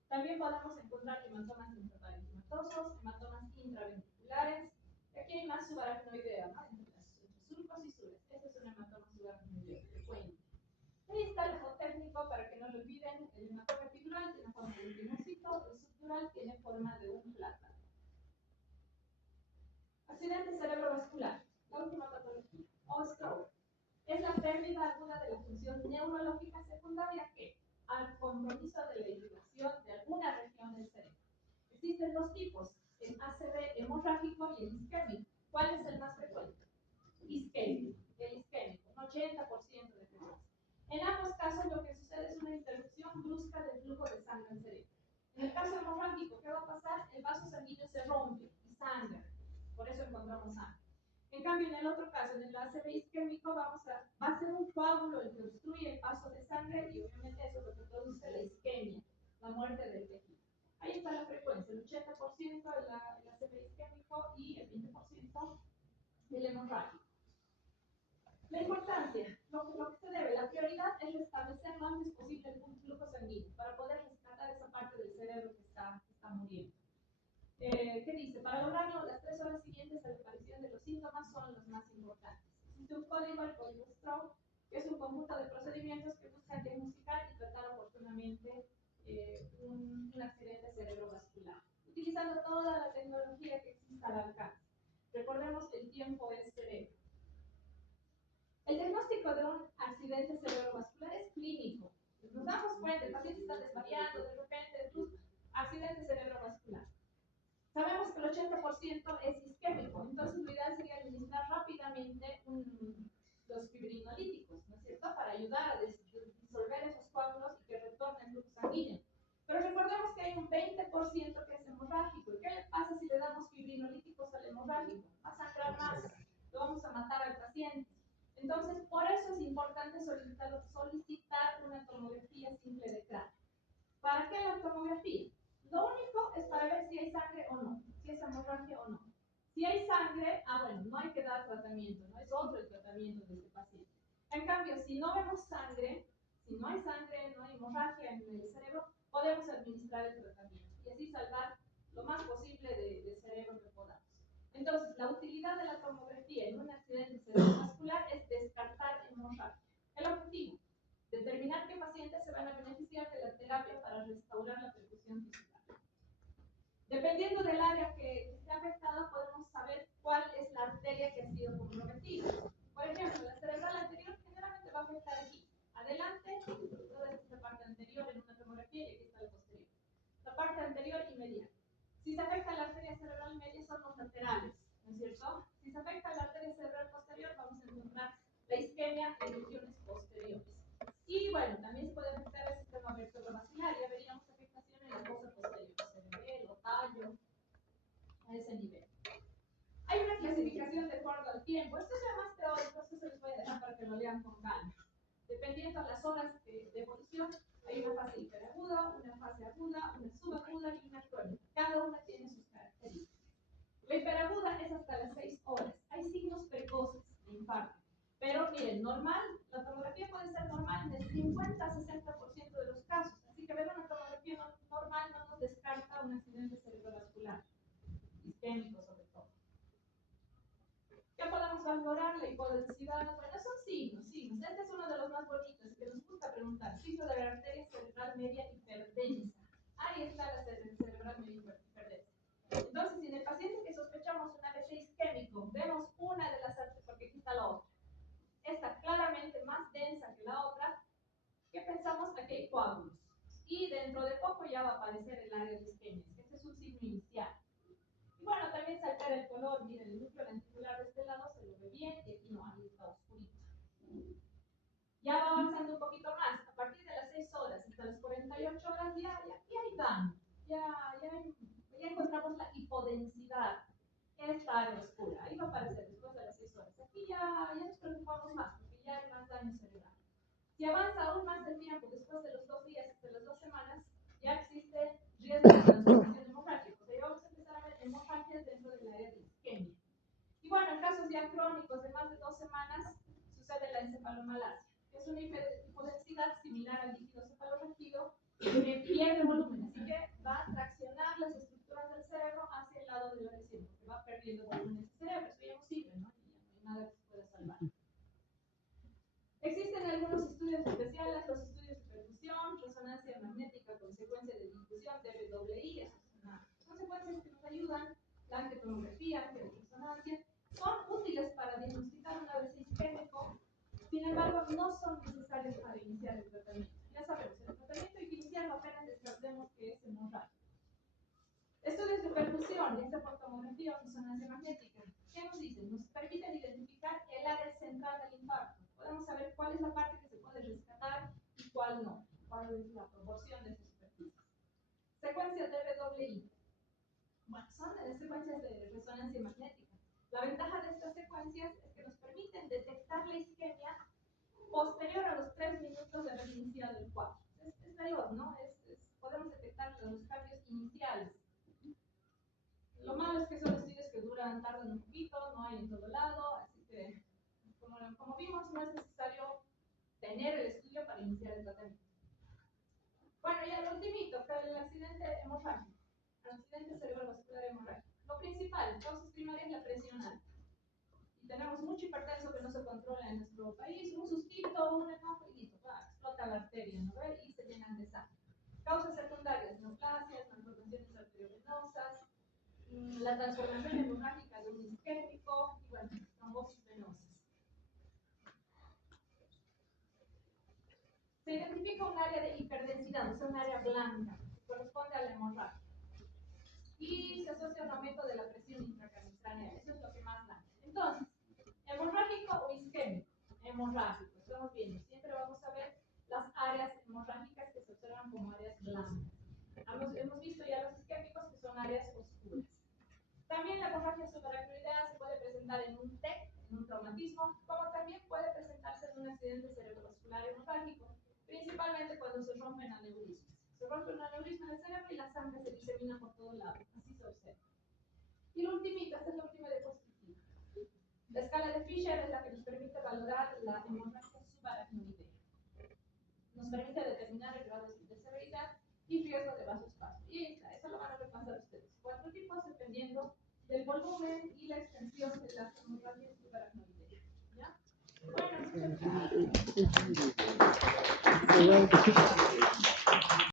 También podemos encontrar hematomas intraparenquimatosos, hematomas intraventriculares. Aquí hay más subaracnoidea, ¿no? Entre surcos y fisuras. Ese es un hematoma subaracnoideo frecuente. Ahí está el ojo técnico para que no lo olviden. El hematoma epidural tiene forma de un limoncito, el subdural tiene forma de un plátano. Accidente cerebrovascular, la última patología, o stroke. Es la pérdida aguda de la función neurológica secundaria que, al compromiso de la irrigación de alguna región del cerebro. Existen dos tipos, el ACV hemorrágico y el isquémico. ¿Cuál es el más frecuente? Isquémico, el isquémico, un 80% de frecuencia. En ambos casos lo que sucede es una interrupción brusca del flujo de sangre al cerebro. En el caso hemorrágico, ¿qué va a pasar? El vaso sanguíneo se rompe y sangra. Por eso encontramos sangre. En cambio, en el otro caso, en el ACV isquémico, va a ser un coágulo el que obstruye el paso de sangre y obviamente eso es lo que produce la isquemia, la muerte del tejido. Ahí está la frecuencia, el 80% el ACV isquémico y el 20% del hemorrágico. La importancia, lo que se debe, la prioridad es restablecer lo antes posible el flujo sanguíneo para poder rescatar esa parte del cerebro que está muriendo. ¿Qué dice? Para lograrlo, las 3 horas siguientes a la aparición de los síntomas son las más importantes. Existe un código, el código Stroke, que es un conjunto de procedimientos que buscan diagnosticar y tratar oportunamente un accidente cerebrovascular, utilizando toda la tecnología que exista al alcance. Recordemos que el tiempo es cerebro. El diagnóstico de un accidente cerebrovascular es clínico. Nos damos cuenta, el paciente está desvariando, de repente, accidente cerebrovascular. Sabemos que el 80% es isquémico, entonces lo ideal sería administrar rápidamente los fibrinolíticos, ¿no es cierto?, para ayudar a disolver esos coágulos y que retornen el flujo sanguíneo. Pero recordemos que hay un 20% que es hemorrágico. ¿Y qué le pasa si le damos fibrinolíticos al hemorrágico? Va a sangrar más, lo vamos a matar al paciente. Entonces, por eso es importante solicitar una tomografía simple de cráneo. ¿Para qué la tomografía? Lo único es para ver si hay sangre o no, si es hemorragia o no. Si hay sangre, bueno, no hay que dar tratamiento, no es otro el tratamiento de este paciente. En cambio, si no vemos sangre, si no hay sangre, no hay hemorragia en el cerebro, podemos administrar el tratamiento y así salvar lo más posible de cerebro que podamos. Entonces, la utilidad de la tomografía en un accidente cerebrovascular es descartar hemorragia. El objetivo, determinar qué pacientes se van a beneficiar de la terapia para restaurar la perfusión física. Dependiendo del área que esté afectada, podemos saber cuál es la arteria que ha sido comprometida. Por ejemplo, la cerebral anterior generalmente va a afectar aquí. Adelante, toda esta parte anterior en una tomografía y aquí está la posterior. La parte anterior y medial. Si se afecta la arteria cerebral media son los laterales, ¿no es cierto? Si se afecta la arteria cerebral posterior, vamos a encontrar la isquemia en regiones posteriores. Y bueno, también se puede afectar el sistema vertebrovascular, ya veríamos afectación en la fosa posterior, cerebelo, tallo, a ese nivel. Hay una clasificación de acuerdo al tiempo. Esto es ya más teórico, esto se les voy a dejar para que lo lean con calma. Dependiendo de las horas de evolución, hay una fase hiperaguda, una fase aguda, una subaguda y una crónica. Cada una tiene sus características. La hiperaguda es hasta las 6 horas. Hay signos precoces de infarto. Pero miren, normal, la tomografía puede ser normal en el 50 a 60% de los casos. un accidente cerebrovascular, isquémico sobre todo. ¿Qué podemos valorar? La hipodensidad. Bueno, son signos. Este es uno de los más bonitos que nos gusta preguntar. Ciclo de la arteria cerebral media hiperdensa. Ahí está la cerebral media hiperdensa. Entonces, si en el paciente que sospechamos un AVC isquémico, vemos una de las arterias, porque aquí está la otra, esta claramente más densa que la otra, ¿qué pensamos? Aquí hay coágulos. Y dentro de poco ya va a aparecer el área de isquemia. Este es un signo inicial. Y bueno, también se altera el color. Miren, el núcleo lenticular de este lado se lo ve bien y aquí no, ahí está oscurito. Ya va avanzando un poquito más. A partir de las 6 horas hasta las 48 horas ya hay daño. Ya encontramos la hipodensidad. Esta área oscura. Ahí va a aparecer después de las 6 horas. Aquí ya nos preocupamos más porque ya hay más daño cerebral. Si avanza aún más el tiempo, después de los 2 días, de las 2 semanas, ya existe riesgo de transformación hemorrágica. O sea, ya vamos a empezar a ver hemorragias dentro del área de isquemia. Y bueno, en casos ya crónicos de más de 2 semanas, sucede la encefalomalacia, que es una hipodensidad similar al líquido cefalorraquídeo que pierde volumen, así que va a traccionar las estructuras del cerebro hacia el lado de la lesión, porque va perdiendo volumen ese cerebro. Eso ya no sirve, ¿no? Y ya no hay nada que se pueda salvar. Existen algunos estudios especiales, los estudios de perfusión, resonancia magnética con secuencia de difusión, TBWI, son secuencias que nos ayudan, la angiotomografía, angioresonancia, son útiles para diagnosticar un AVC isquémico, sin embargo, no son necesarios para iniciar el tratamiento. Ya sabemos, el tratamiento hay que iniciarlo apenas descartemos que es hemorrágico. Estudios de perfusión, ya sea por tomografía o resonancia magnética, ¿qué nos dicen? Nos permiten identificar el área central del infarto. Podemos saber cuál es la parte que se puede rescatar y cuál no, cuál es la proporción de esas superficies. Secuencias de TBWI. Bueno, son secuencias de resonancia magnética. La ventaja de estas secuencias es que nos permiten detectar la isquemia posterior a los 3 minutos de haber iniciado el cuadro. Es veloz, ¿no? Podemos detectar los cambios iniciales. Lo malo es que son estudios que tardan un poquito, no hay en todo lado, así que, como vimos, no es necesario tener el estudio para iniciar el tratamiento. Bueno, ya lo ultimito, que el accidente hemorrágico, el accidente cerebrovascular hemorrágico. Lo principal, causas primarias, la presión alta. Y tenemos mucho hipertenso que no se controla en nuestro país, un sustito, un enojo y listo, explota la arteria, ¿no ve? Y se llenan de sangre. Causas secundarias, neoplasias, malformaciones arteriovenosas, la transformación hemorrágica de un isquémico y bueno, trombosis venosas. Se identifica un área de hiperdensidad, o sea, un área blanca, que corresponde a la hemorragia. Y se asocia a un aumento de la presión intracraniana, eso es lo que más da. Entonces, ¿hemorrágico o isquémico? Hemorrágico, estamos viendo, siempre vamos a ver las áreas hemorrágicas que se observan como áreas blancas. Hemos visto ya los isquémicos que son áreas oscuras. También la hemorragia subaracnoidea se puede presentar en un TEC, en un traumatismo, como también puede presentarse en un accidente cerebrovascular hemorrágico, principalmente cuando se rompen aneurismas. Se rompe un aneurisma en el cerebro y la sangre se disemina por todo lado, así se observa. Y la ultimita, esta es la última diapositiva. La escala de Fisher es la que nos permite valorar la hemorragia subaracnoidea. Nos permite determinar el grado de severidad y riesgo de vasospasmo. Y eso lo van a repasar ustedes. 4 tipos dependiendo del volumen y la extensión de la hemorragia subaracnoidea. ¿Ya? Bueno, muchas gracias.